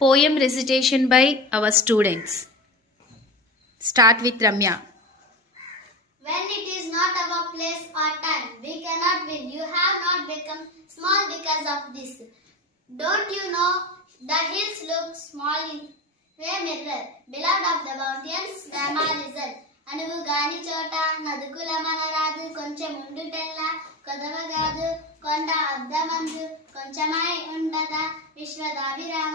Poem recitation by our students. Start with Ramya. When it is not our place or time, we cannot win. You have not become small because of this. Don't you know the hills look small in a mirror? Beloved of the mountains, grandma listen. అనువు గాని చోట నదుకుల మనరాదు కొంచెం ఉండుటెల్లా కొదవగాదు కొండ అద్దమందు కొంచెమై ఉండదా విశ్వదాభిరామ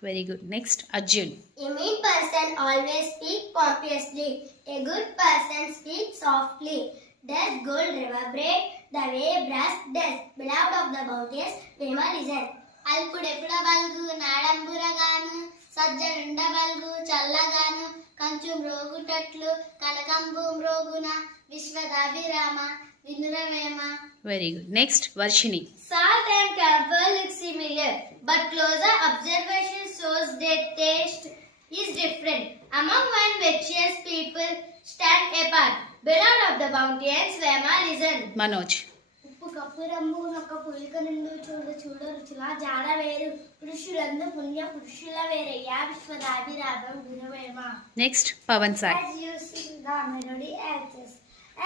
Very good. Next, Arjun. A mean person always speak pompously. A good person speaks softly. Does gold reverberate the way brass does? Beloved of the bounteous, we must listen. అల్పుడెప్పుడ బల్గు నాడంబురగాను సజ్జనుండ బల్గు చల్లగాను కంచు మ్రోగుటట్లు కనకంబు మ్రోగున విశ్వదాభిరామ వినురవేమ Very good. Next, Varshini. Salt and camphor look similar, but closer observation shows their taste is different. Among one virtuous people stand apart. Beloved of the bounteous, Vema listen. Manoj. ఉప్పు cup రంబు నొక్క పులిక నుండి చూడ చూడ రుచుల జాడ వేరు పురుషులందు పుణ్య పురుషుల వేరయ్యా విశ్వదాభిరాభం గురువేమ Next, Pavan Sai. As you sing the melody as this,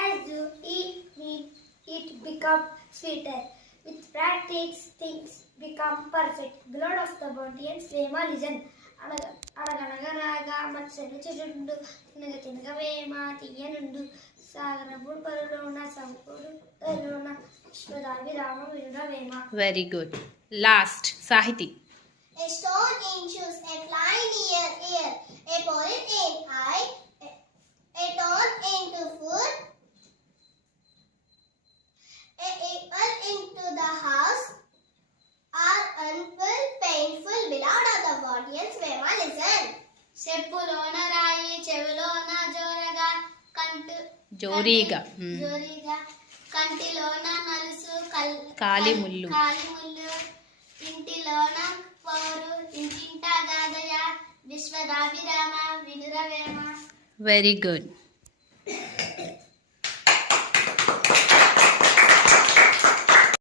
as you eat meat, it become sweeter. With practice, things become perfect. Blood of the bounteous Vema listen అనగ అనగనగనగా మత్స్యలు చెడుండు తినగ తినగ వేమ తీయనుండు సాగరపుడు పరులోన తరులోన విశ్వదావి Rama వినుడ Vema Very good. Last, Sahiti. A stone in shoes, a fly in ear, ear, a pollen in eye, a, a thorn into foot, a apple into the house, are beloved of the audience, may one listen. చెప్పులోన రాయి చెవిలోన జోరగా కంటు జోరీగా. జోరీగా కంటిలోన నలుసు కల్ ముల్లు. కాలి ముల్లు ఇంటిలోన పౌరు ఇంటింటా గాదయ విశ్వదాభిరామ వినురవేమ Very good.